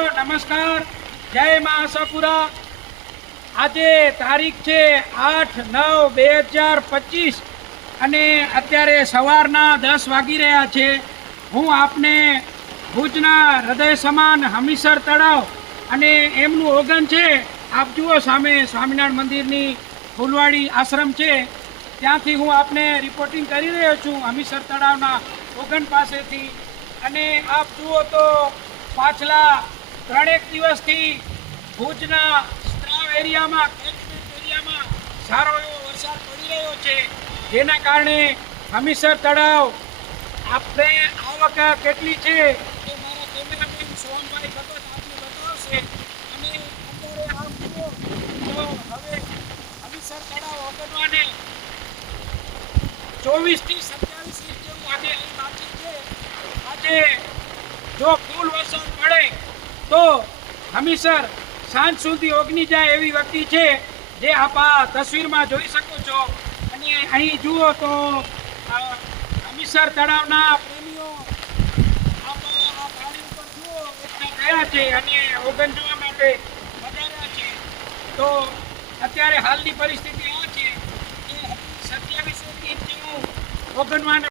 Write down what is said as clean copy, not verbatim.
નમસ્કાર, જય મા આશાપુરા। આજે તારીખ છે 8/9/2025 અને અત્યારે સવારના 10 વાગી રહ્યા છે। હું આપને ભુજના હૃદય સમાન હમીસર તળાવ અને એમનું ઓગન છે, આપ જુઓ સામે સ્વામિનારાયણ મંદિરની ફૂલવાડી આશ્રમ છે, ત્યાંથી હું આપને રિપોર્ટિંગ કરી રહ્યો છું હમીસર તળાવના ઓગન પાસેથી। અને આપ જુઓ તો પાછલા 3 દિવસથી ભુજના સ્ત્રાવ એરિયામાં કેચમેન્ટ એરિયામાં સારો એવો વરસાદ પડી રહ્યો છે, જેના કારણે હમીસર તળાવ આપણે આવક કેટલી છે એ મારા કેમેરામેન સોહમભાઈ ભગત આપને બતાવશે। અને અત્યારે આપ જુઓ તો હવે હમીસર તળાવ ઓગનવાને 24 થી 27 ઇંચ જેવું આજે અહીં બાકી છે। આજે જો ફૂલ વરસાદ પડે તો હમીસર સાંજ સુધી ઓગની જાય એવી વસ્તી છે, જે આપ આ તસવીરમાં જોઈ શકો છો। અને અહીં જુઓ તો હમીસર તળાવના પ્રેમીઓ આપ આ પાણી ઉપર જુઓ એકઠા થયા છે અને ઓગન જોવા માટે વધાર્યા છે। તો અત્યારે હાલની પરિસ્થિતિ આ છે કે 27 ઇંચ જેવું ઓગનવાને